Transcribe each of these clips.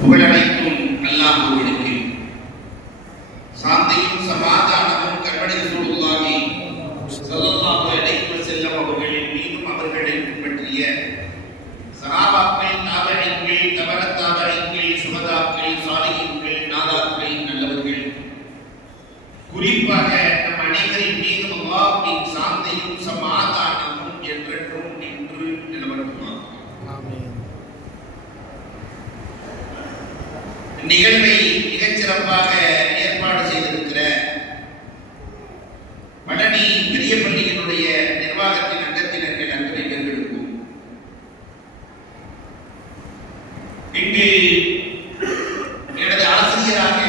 புகழனைக்கும் அல்லாஹுவிற்கு சாந்தியும் சமாதானமும் கற்பனை சூழ்நிலை சொல்லலாம் நிகழ்வை மிகச்சிறப்பாக ஏற்பாடு செய்திருக்கிற பழனி பெரிய பள்ளியினுடைய நிர்வாகத்தின் அங்கத்தினர்கள் அன்பை பெருங்கெடுக்கும் இங்கு எனது ஆசிரியராக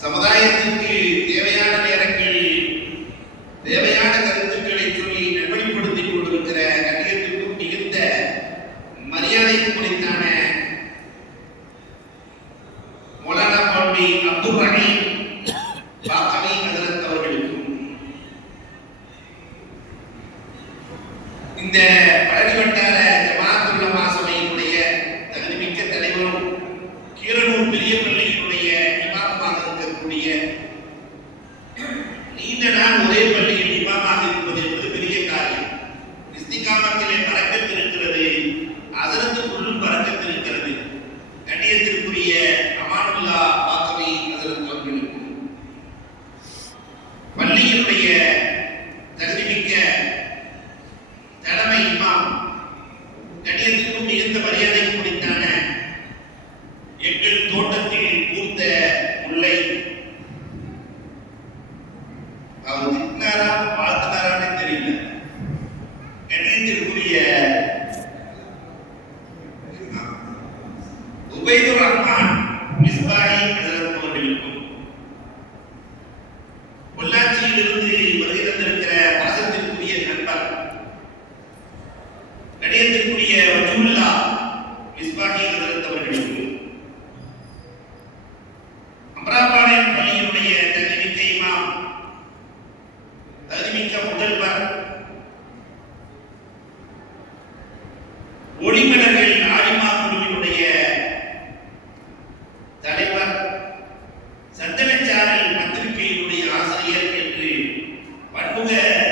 சமுதாயத்திற்கு தேவையான நேரங்களில் தேவையான கருத்துக்களை சொல்லி நடைமுறைப்படுத்திக் கொண்டிருக்கிற கட்டியத்திற்கும் மிகுந்த மரியாதைக்கு குறித்தான மௌலானா பௌண்டி அப்துல் ரஹீம் பாக்கவி அதில் இருந்து அமராபாளையம் பள்ளியினுடைய தகுதிமிக்க இமாம் 꿈에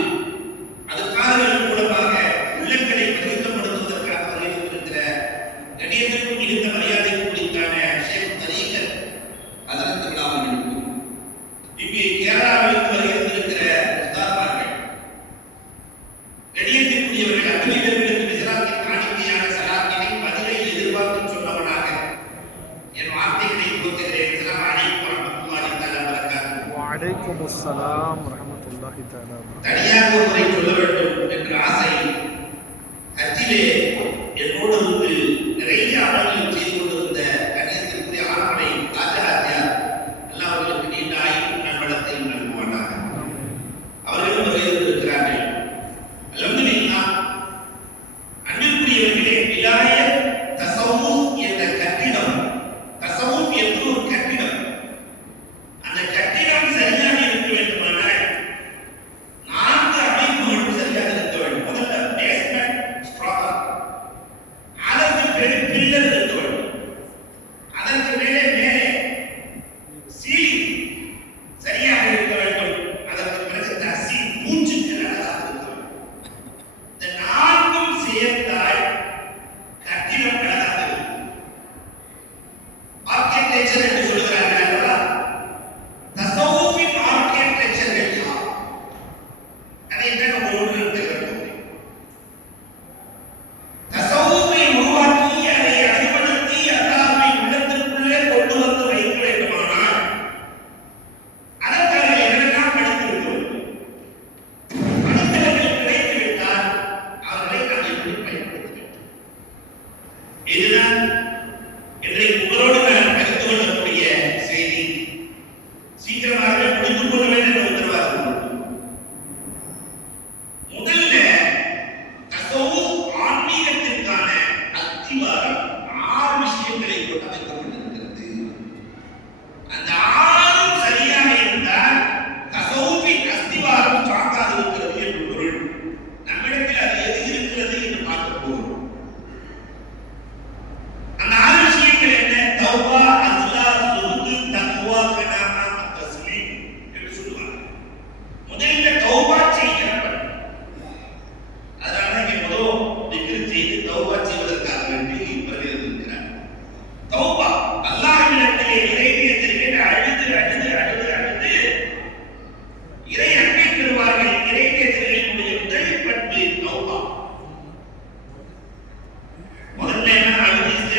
தனியாக ஒருவரை சொல்ல வேண்டும் என்ற ஆசை அச்சிலே என்னோடு நிறைய அமல்கள் செய்து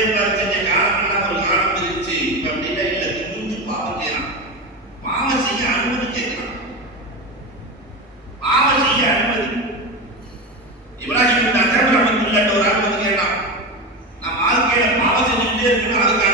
தேவனார் செஞ்ச காரணம்லாம் ஒரு செய்யலாம் பாவம் அனுமதி கேட்கலாம் பாவம் இப்ராஹிம் தகவல் அமைந்துள்ள ஒரு ஆள் வந்து கேட்டான் நான் வாழ்க்கையில பாவம் செஞ்சுட்டே இருக்கணும் அதுக்கு